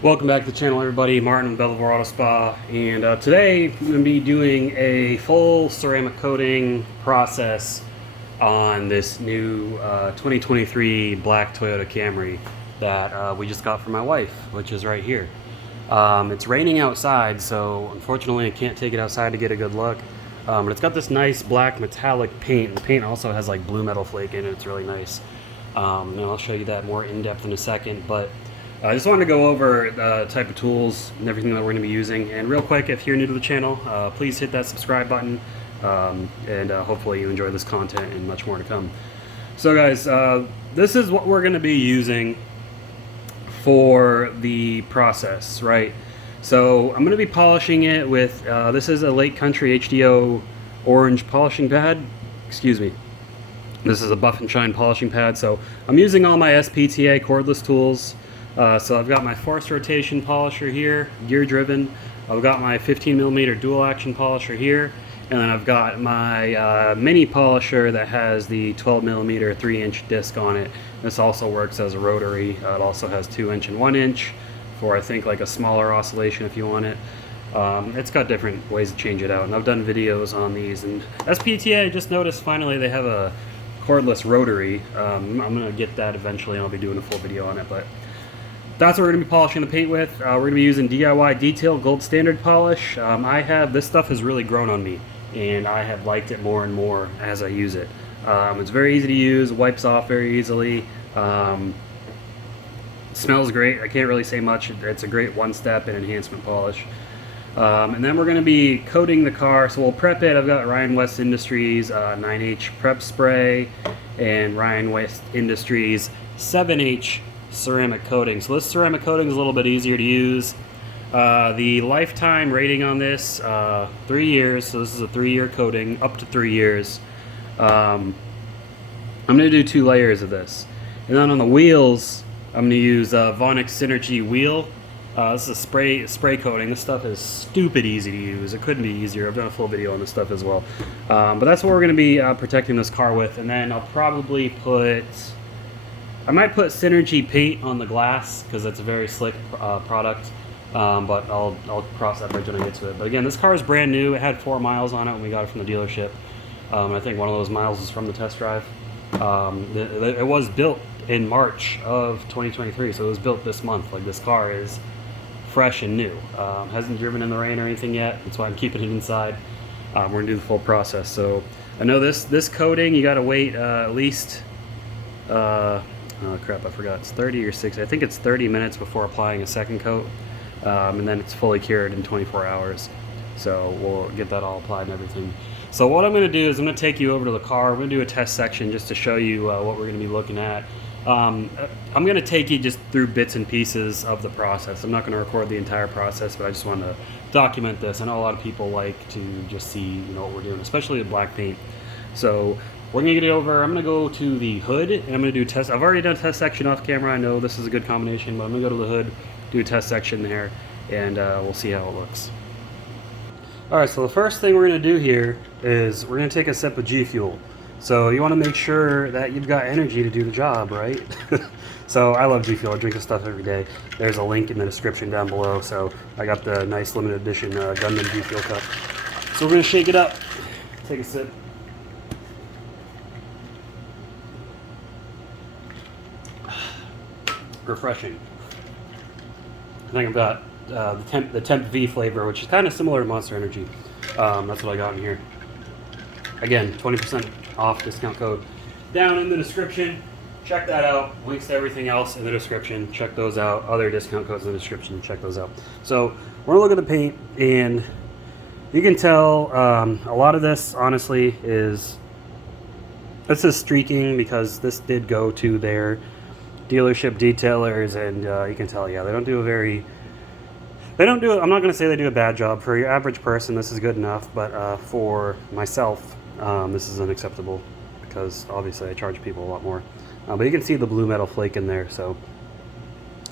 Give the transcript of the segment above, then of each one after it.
Welcome back to the channel, everybody. Martin with Bellevue Auto Spa, and today I'm going to be doing a full ceramic coating process on this new 2023 black Toyota Camry that we just got for my wife, which is right here. It's raining outside, so unfortunately I can't take it outside to get a good look. But it's got this nice black metallic paint. The paint also has like blue metal flake in it. It's really nice. And I'll show you that more in depth in a second, but I just wanted to go over the type of tools and everything that we're going to be using. And real quick, if you're new to the channel, please hit that subscribe button, and hopefully you enjoy this content and much more to come. So guys, this is what we're going to be using for the process, right? So I'm going to be polishing it with, this is a Lake Country HDO orange polishing pad. Excuse me. This is a Buff and Shine polishing pad. So I'm using all my SPTA cordless tools. So I've got my forced rotation polisher here, gear driven. I've got my 15mm dual action polisher here, and then I've got my mini polisher that has the 12mm 3-inch disc on it. This also works as a rotary. It also has 2-inch and 1-inch for, I think, like a smaller oscillation if you want it. It's got different ways to change it out, and I've done videos on these. And SPTA, I just noticed finally they have a cordless rotary. I'm gonna get that eventually, and I'll be doing a full video on it, but that's what we're going to be polishing the paint with. We're going to be using DIY Detail Gold Standard Polish. This stuff has really grown on me, and I have liked it more and more as I use it. It's very easy to use, wipes off very easily, smells great. I can't really say much. It's a great one-step and enhancement polish. And then we're going to be coating the car, so we'll prep it. I've got Ryan West Industries 9H prep spray and Ryan West Industries 7H ceramic coating. So this ceramic coating is a little bit easier to use. The lifetime rating on this, 3 years. So this is a 3-year coating, up to 3 years. I'm going to do 2 layers of this. And then on the wheels, I'm going to use Onyx Synergy wheel. This is a spray coating. This stuff is stupid easy to use. It couldn't be easier. I've done a full video on this stuff as well. But that's what we're going to be protecting this car with. And then I'll probably I might put Synergy paint on the glass because it's a very slick product, but I'll cross that bridge when I get to it. But again, this car is brand new. It had 4 miles on it when we got it from the dealership. I think one of those miles is from the test drive. It was built in March of 2023, so it was built this month. Like, this car is fresh and new. Hasn't driven in the rain or anything yet. That's why I'm keeping it inside. We're gonna do the full process. So I know this coating, you got to wait at least. Oh crap, I forgot. It's 30 or 60. I think it's 30 minutes before applying a second coat. And then it's fully cured in 24 hours. So we'll get that all applied and everything. So what I'm going to do is I'm going to take you over to the car. We're going to do a test section just to show you what we're going to be looking at. I'm going to take you just through bits and pieces of the process. I'm not going to record the entire process, but I just want to document this. I know a lot of people like to just see what we're doing, especially with black paint. So we're going to get it over. I'm going to go to the hood, and I'm going to do a test. I've already done a test section off camera. I know this is a good combination, but I'm going to go to the hood, do a test section there, and we'll see how it looks. Alright, so the first thing we're going to do here is we're going to take a sip of G Fuel. So you want to make sure that you've got energy to do the job, right? So I love G Fuel. I drink this stuff every day. There's a link in the description down below. So I got the nice limited edition Gundam G Fuel cup. So we're going to shake it up. Take a sip. Refreshing. I think I've got the Temp V flavor, which is kind of similar to Monster Energy. That's what I got in here. Again, 20% off discount code down in the description. Check that out. Links to everything else in the description. Check those out. Other discount codes in the description. Check those out. So we're gonna look at the paint, and you can tell a lot of this, honestly, is streaking because this did go to their dealership detailers, and you can tell, yeah, they don't do I'm not going to say they do a bad job. For your average person, this is good enough, but for myself, this is unacceptable because obviously I charge people a lot more. But you can see the blue metal flake in there, so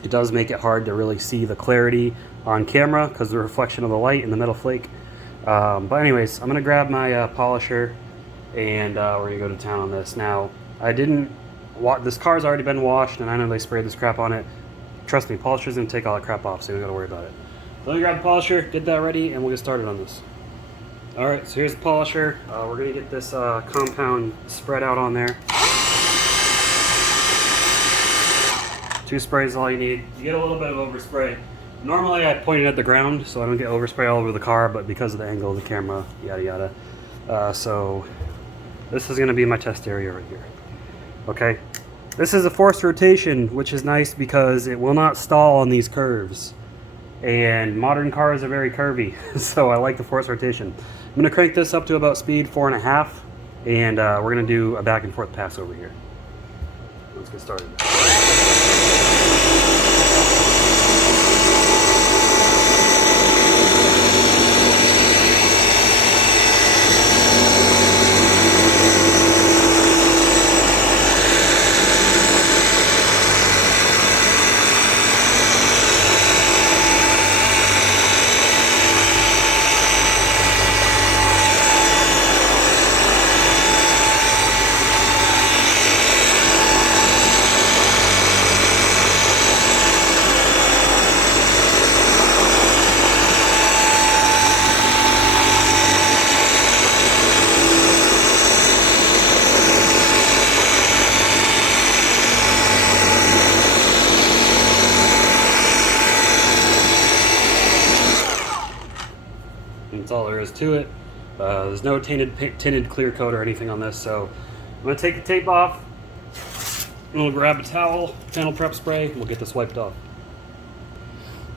it does make it hard to really see the clarity on camera because of the reflection of the light and the metal flake. But anyways, I'm going to grab my polisher, and we're going to go to town on this. Now, this car's already been washed, and I know they sprayed this crap on it. trust me, polisher's gonna take all that crap off, so you don't gotta worry about it. So let me grab the polisher, get that ready, and we'll get started on this. Alright, so here's the polisher. We're gonna get this compound spread out on there. 2 sprays is all you need. You get a little bit of overspray. Normally I point it at the ground so I don't get overspray all over the car, but because of the angle of the camera, yada yada. So this is gonna be my test area right here. Okay. This is a forced rotation, which is nice because it will not stall on these curves. And modern cars are very curvy, so I like the forced rotation. I'm gonna crank this up to about speed 4.5, and we're gonna do a back and forth pass over here. Let's get started. That's all there is to it. There's no tinted clear coat or anything on this, so I'm going to take the tape off, and we'll grab a towel, panel prep spray, and we'll get this wiped off.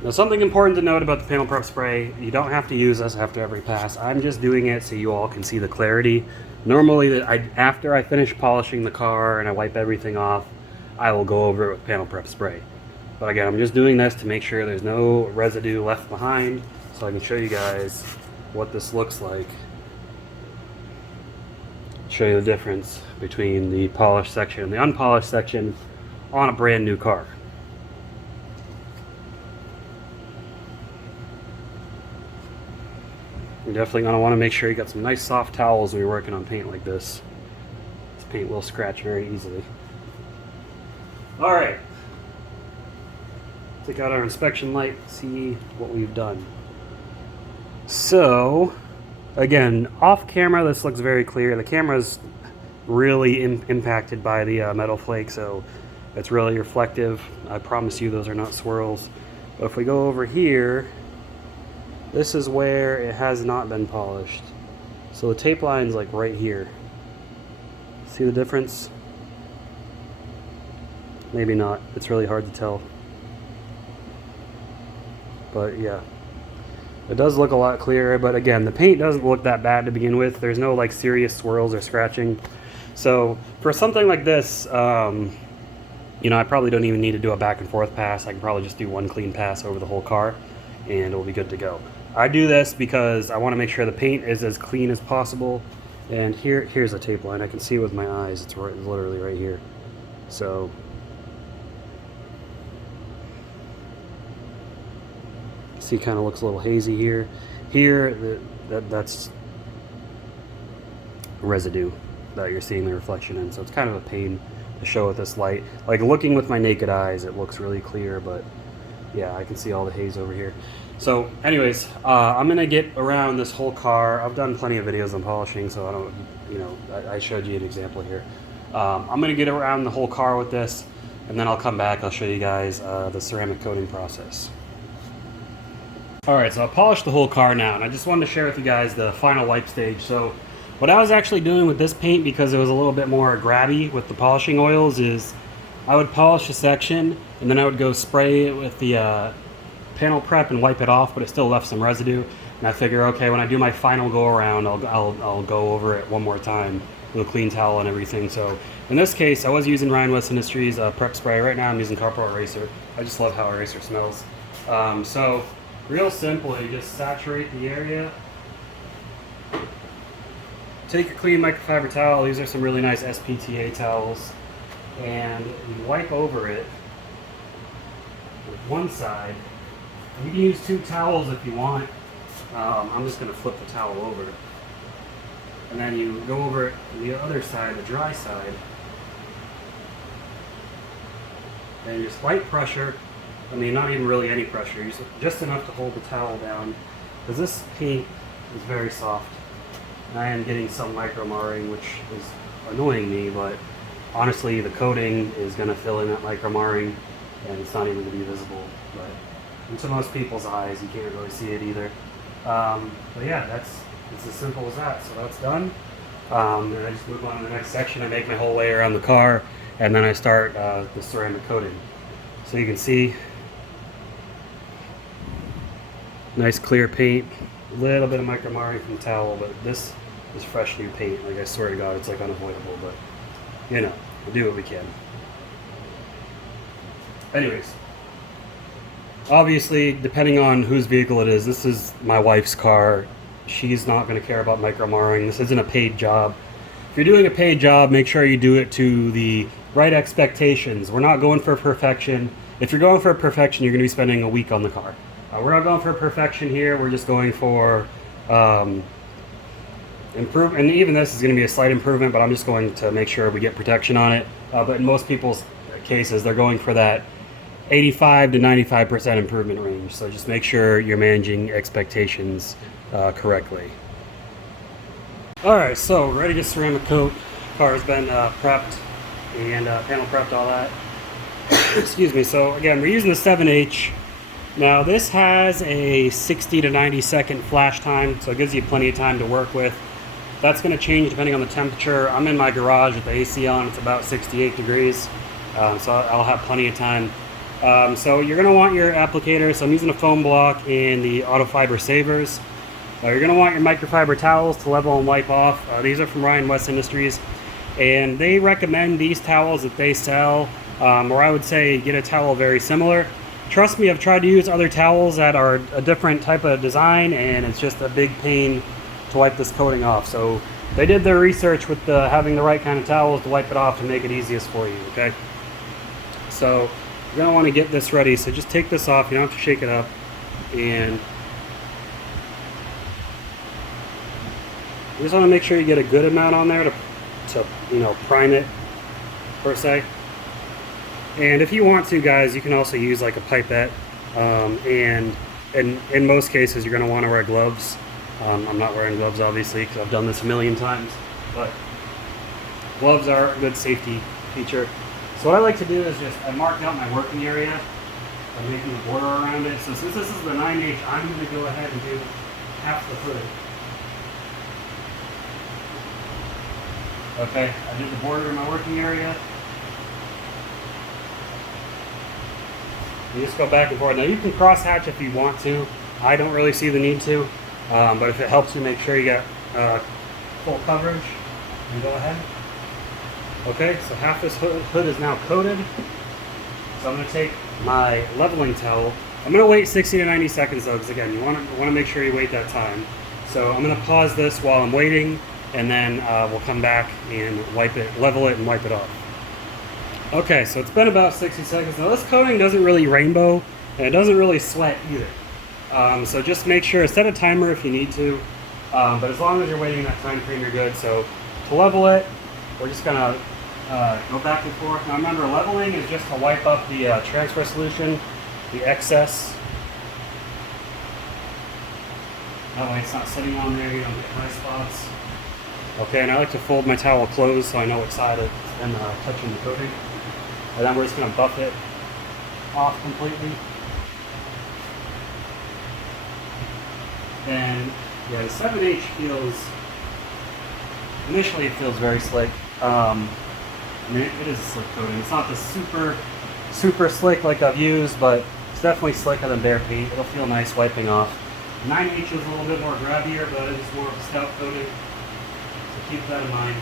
Now, something important to note about the panel prep spray, you don't have to use this after every pass. I'm just doing it so you all can see the clarity. Normally, after I finish polishing the car and I wipe everything off, I will go over it with panel prep spray. But again, I'm just doing this to make sure there's no residue left behind, so I can show you guys what this looks like. Show you the difference between the polished section and the unpolished section on a brand new car. You're definitely going to want to make sure you got some nice soft towels when you're working on paint like this. This paint will scratch very easily. Alright, take out our inspection light, see what we've done. So, again, off camera this looks very clear. The camera's really impacted by the metal flake, so it's really reflective. I promise you those are not swirls. But if we go over here, this is where it has not been polished. So the tape line's like right here. See the difference? Maybe not. It's really hard to tell. But yeah. It does look a lot clearer, but again, the paint doesn't look that bad to begin with. There's no like serious swirls or scratching. So for something like this, you know, I probably don't even need to do a back and forth pass. I can probably just do one clean pass over the whole car and it'll be good to go. I do this because I want to make sure the paint is as clean as possible. And here's a tape line. I can see it with my eyes. It's literally right here. So see, kind of looks a little hazy here. Here, that's residue that you're seeing the reflection in, so it's kind of a pain to show with this light. Like looking with my naked eyes, it looks really clear, but yeah, I can see all the haze over here. So anyways, I'm gonna get around this whole car. I've done plenty of videos on polishing, so I don't, you know, I showed you an example here. I'm gonna get around the whole car with this, and then I'll come back, I'll show you guys the ceramic coating process. Alright, so I polished the whole car now, and I just wanted to share with you guys the final wipe stage. So what I was actually doing with this paint, because it was a little bit more grabby with the polishing oils, is I would polish a section, and then I would go spray it with the panel prep and wipe it off, but it still left some residue. And I figure, okay, when I do my final go around, I'll go over it one more time with a clean towel and everything. So in this case, I was using Ryan West Industries prep spray. Right now I'm using Carpro Eraser. I just love how Eraser smells. So real simple, you just saturate the area. Take a clean microfiber towel. These are some really nice SPTA towels. And you wipe over it with one side. You can use 2 towels if you want. I'm just going to flip the towel over. And then you go over it on the other side, the dry side. And you just light pressure I mean, not even really any pressure, just enough to hold the towel down, because this paint is very soft. And I am getting some micro marring, which is annoying me, but honestly, the coating is going to fill in that micro marring, and it's not even going to be visible. But to most people's eyes, you can't really see it either. But yeah, it's as simple as that. So that's done. And I just move on to the next section. I make my whole way around the car, and then I start the ceramic coating. So you can see, nice clear paint, a little bit of micro marring from the towel, but this is fresh new paint. Like, I swear to God, it's like unavoidable, but you know, we'll do what we can. Anyways, obviously, depending on whose vehicle it is, this is my wife's car. She's not going to care about micro marring. This isn't a paid job. If you're doing a paid job, make sure you do it to the right expectations. We're not going for perfection. If you're going for perfection, you're going to be spending a week on the car. We're not going for perfection here. We're just going for improvement. And even this is going to be a slight improvement, but I'm just going to make sure we get protection on it. But in most people's cases, they're going for that 85 to 95% improvement range. So just make sure you're managing expectations correctly. Alright, so ready to ceramic coat. Car has been prepped and panel prepped, all that. Excuse me. So again, we're using the 7H. Now this has a 60 to 90 second flash time, so it gives you plenty of time to work with. That's going to change depending on the temperature. I'm in my garage with the AC on. It's about 68 degrees, so I'll have plenty of time. So you're going to want your applicator. So I'm using a foam block and the auto fiber savers. You're going to want your microfiber towels to level and wipe off. These are from Ryan West Industries, and they recommend these towels that they sell, or I would say get a towel very similar. Trust me, I've tried to use other towels that are a different type of design, and it's just a big pain to wipe this coating off. So they did their research with having the right kind of towels to wipe it off and make it easiest for you, okay? So you're going to want to get this ready. So just take this off. You don't have to shake it up. And you just want to make sure you get a good amount on there to you know, prime it, per se. And if you want to, guys, you can also use like a pipette. And in most cases, you're going to want to wear gloves. I'm not wearing gloves, obviously, because I've done this a million times. But gloves are a good safety feature. So what I like to do is I marked out my working area. I'm making a border around it. So since this is the 9H, I'm going to go ahead and do half the hood. Okay, I did the border in my working area. You just go back and forth. Now you can cross hatch if you want to. I don't really see the need to, but if it helps you make sure you get full coverage, then go ahead. Okay, so half this hood is now coated. So I'm going to take my leveling towel. I'm going to wait 60 to 90 seconds though, because again, you want to make sure you wait that time. So I'm going to pause this while I'm waiting, and then we'll come back and level it and wipe it off. Okay, so it's been about 60 seconds. Now this coating doesn't really rainbow, and it doesn't really sweat either. So just make sure, set a timer if you need to, but as long as you're waiting that time frame, you're good. So to level it, we're just gonna go back and forth. Now remember, leveling is just to wipe up the transfer solution, the excess. That way it's not sitting on there, you don't get high spots. Okay, and I like to fold my towel closed so I know what side I'm touching the coating. And then we're just going to buff it off completely. And yeah, the 7H initially it feels very slick. I mean, it is a slick coating. It's not the super slick like I've used, but it's definitely slicker than bare paint. It'll feel nice wiping off. 9H is a little bit more grabbier, but it is more of a stout coating. So keep that in mind.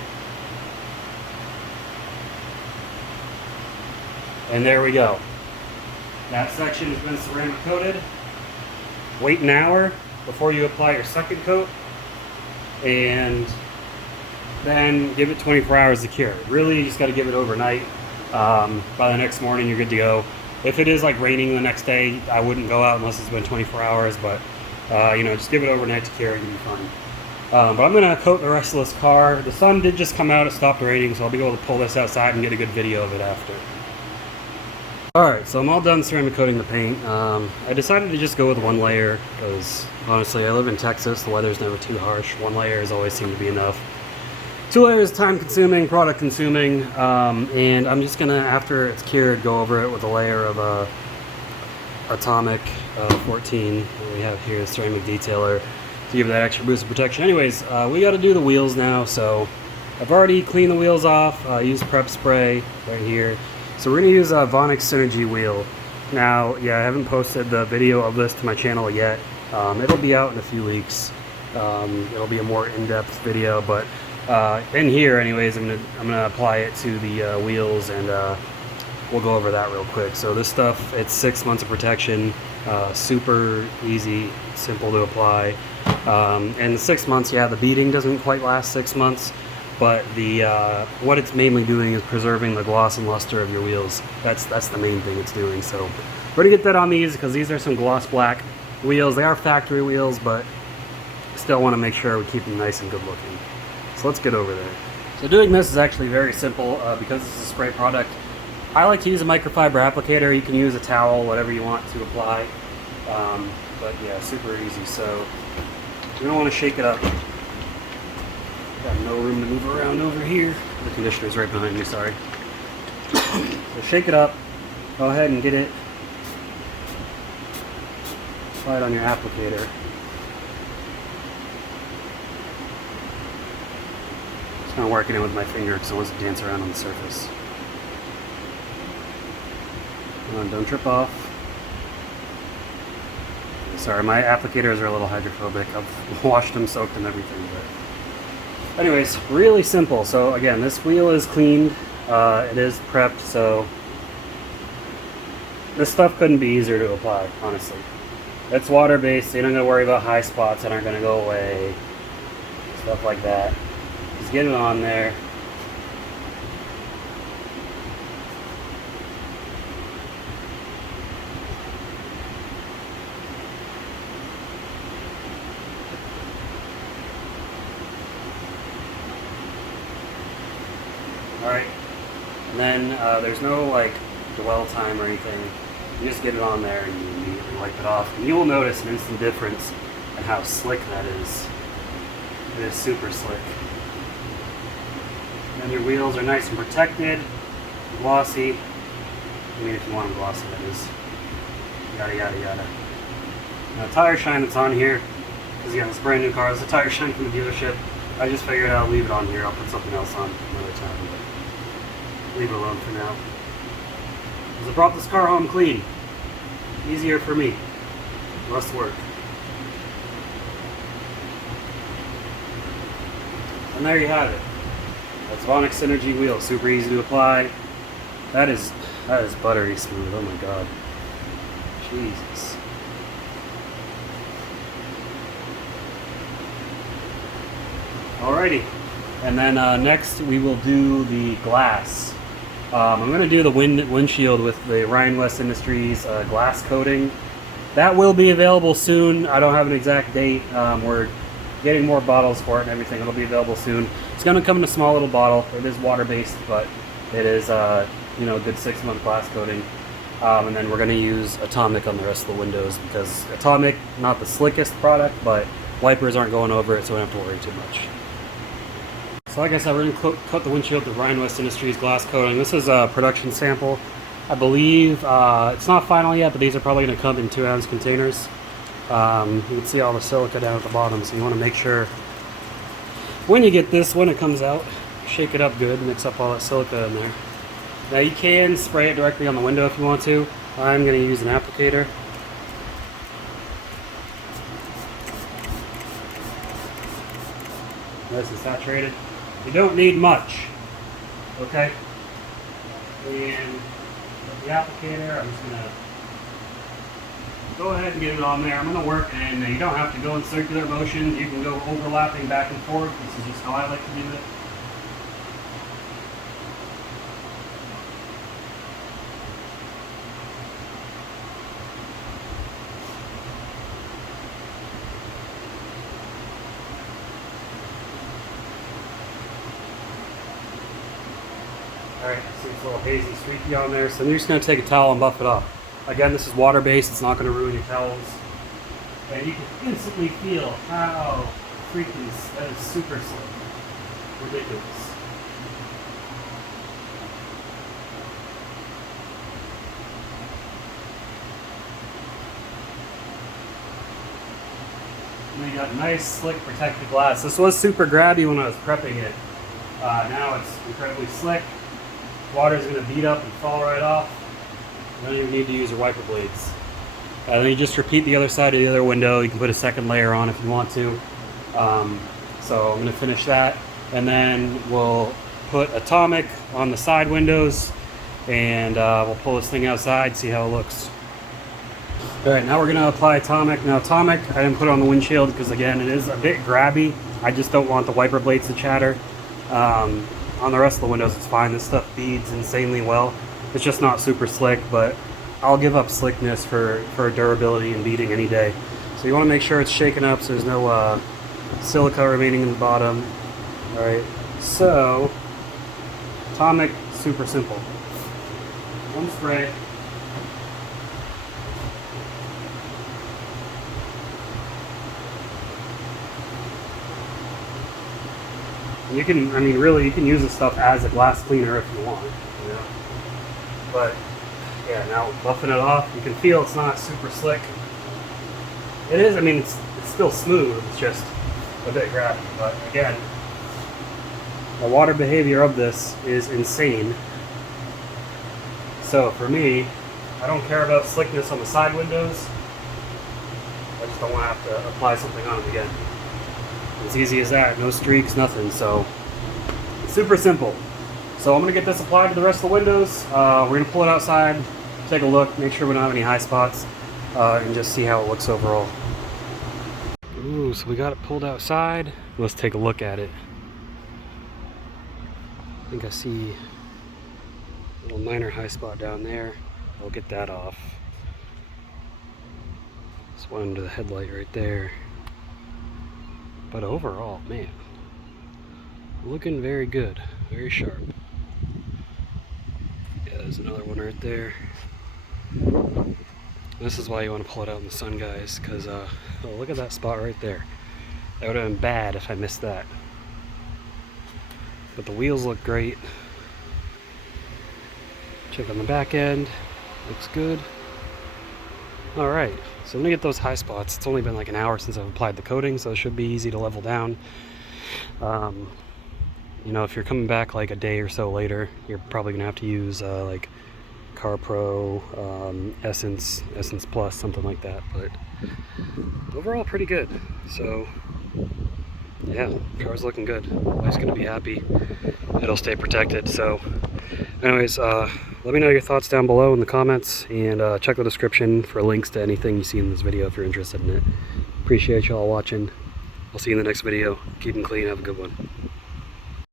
And there we go. That section has been ceramic coated. Wait an hour before you apply your second coat, and then give it 24 hours to cure. Really, you just got to give it overnight. By the next morning, you're good to go. If it is like raining the next day, I wouldn't go out unless it's been 24 hours, but you know, just give it overnight to cure and you'll be fine. But I'm going to coat the rest of this car. The sun did just come out, it stopped raining, so I'll be able to pull this outside and get a good video of it after. Alright, so I'm all done ceramic coating the paint. I decided to just go with one layer because honestly I live in Texas, the weather's never too harsh. One layer has always seemed to be enough. 2 layers time consuming, product consuming, and I'm just gonna, after it's cured, go over it with a layer of Atomic 14 that we have here, ceramic detailer, to give that extra boost of protection. Anyways, we got to do the wheels now, so I've already cleaned the wheels off, used prep spray right here. So we're going to use a Onyx Synergy wheel. Now, yeah, I haven't posted the video of this to my channel yet. It'll be out in a few weeks. It'll be a more in-depth video, but in here anyways, I'm gonna apply it to the wheels, and we'll go over that real quick. So this stuff, it's 6 months of protection, super easy, simple to apply. And the 6 months, yeah, the beading doesn't quite last 6 months, but the what it's mainly doing is preserving the gloss and luster of your wheels. That's the main thing it's doing. So we're gonna get that on these because these are some gloss black wheels. They are factory wheels, but still want to make sure we keep them nice and good looking. So let's get over there. So doing this is actually very simple because this is a spray product. I like to use a microfiber applicator. You can use a towel, whatever you want to apply. But yeah, super easy. So we don't want to shake it up. Got no room to move around over here. The conditioner's right behind me, sorry. So shake it up. Go ahead and get it. Apply it on your applicator. Just kind of working it with my finger because I want to dance around on the surface. Don't trip off. Sorry, my applicators are a little hydrophobic. I've washed them, soaked them, everything. But anyways, really simple. So again, this wheel is cleaned. It is prepped, so this stuff couldn't be easier to apply, honestly. It's water-based, so you're not going to worry about high spots that aren't going to go away. Stuff like that. Just get it on there. Alright, and then there's no like dwell time or anything. You just get it on there and you immediately wipe it off. And you will notice an instant difference in how slick that is. It is super slick. And then your wheels are nice and protected, glossy. I mean, if you want them glossy, that is. Yada, yada, yada. Now, tire shine that's on here, because yeah, it's a brand new car. It's a tire shine from the dealership. I just figured I'll leave it on here. I'll put something else on another time. But leave it alone for now. Because I brought this car home clean. Easier for me. Less work. And there you have it. That's Onyx Synergy wheel. Super easy to apply. That is buttery smooth. Oh my god. Jesus. Alrighty. And then next we will do the glass. I'm going to do the windshield with the Ryan West Industries glass coating. That will be available soon. I don't have an exact date. We're getting more bottles for it and everything. It'll be available soon. It's going to come in a small little bottle. It is water-based, but it is you know, a good 6-month glass coating. And then we're going to use Atomic on the rest of the windows because Atomic, not the slickest product, but wipers aren't going over it, so we don't have to worry too much. So like I said, we're going to cut the windshield with Ryan West Industries glass coating. This is a production sample. I believe it's not final yet, but these are probably going to come in 2-ounce containers. You can see all the silica down at the bottom, so you want to make sure when you get this, when it comes out, shake it up good, mix up all that silica in there. Now you can spray it directly on the window if you want to. I'm going to use an applicator. Nice and saturated. You don't need much, okay? And with the applicator, I'm just going to go ahead and get it on there. I'm going to work, and you don't have to go in circular motions. You can go overlapping back and forth. This is just how I like to do it. Alright, see it's a little hazy, streaky on there, so you're just going to take a towel and buff it off. Again, this is water-based, it's not going to ruin your towels. And you can instantly feel how freaking, that is super slick. Ridiculous. And you got nice, slick, protected glass. This was super grabby when I was prepping it. Now it's incredibly slick. Water's going to beat up and fall right off. You don't even need to use your wiper blades. Then you just repeat the other side of the other window. You can put a second layer on if you want to. So I'm going to finish that. And then we'll put Atomic on the side windows. And we'll pull this thing outside, see how it looks. Alright, now we're going to apply Atomic. Now Atomic, I didn't put it on the windshield because again, it is a bit grabby. I just don't want the wiper blades to chatter. On the rest of the windows it's fine. This stuff beads insanely well. It's just not super slick, but I'll give up slickness for durability and beading any day. So you want to make sure it's shaken up so there's no silica remaining in the bottom. Alright, so Atomic, super simple. One spray. You can, I mean, really, you can use this stuff as a glass cleaner if you want, you know. But, yeah, now buffing it off, you can feel it's not super slick. It is, I mean, it's still smooth, it's just a bit grabby. But, again, the water behavior of this is insane. So, for me, I don't care about slickness on the side windows. I just don't want to have to apply something on them again. It's easy as that, no streaks, nothing, so super simple. So I'm going to get this applied to the rest of the windows. We're going to pull it outside, take a look, make sure we don't have any high spots, and just see how it looks overall. Ooh, so we got it pulled outside. Let's take a look at it. I think I see a little minor high spot down there. I'll get that off. This one under the headlight right there. But overall, man, looking very good, very sharp. Yeah, there's another one right there. This is why you want to pull it out in the sun, guys, because oh, look at that spot right there. That would have been bad if I missed that. But the wheels look great. Check on the back end, looks good. Alright, so I'm going to get those high spots. It's only been like an hour since I've applied the coating, so it should be easy to level down. You know, if you're coming back like a day or so later, you're probably going to have to use like CarPro, Essence Plus, something like that. But overall, pretty good. So, yeah, car's looking good. Wife's going to be happy. It'll stay protected. So, anyways, let me know your thoughts down below in the comments, and check the description for links to anything you see in this video if you're interested in it. Appreciate y'all watching. I'll see you in the next video. Keep them clean. Have a good one.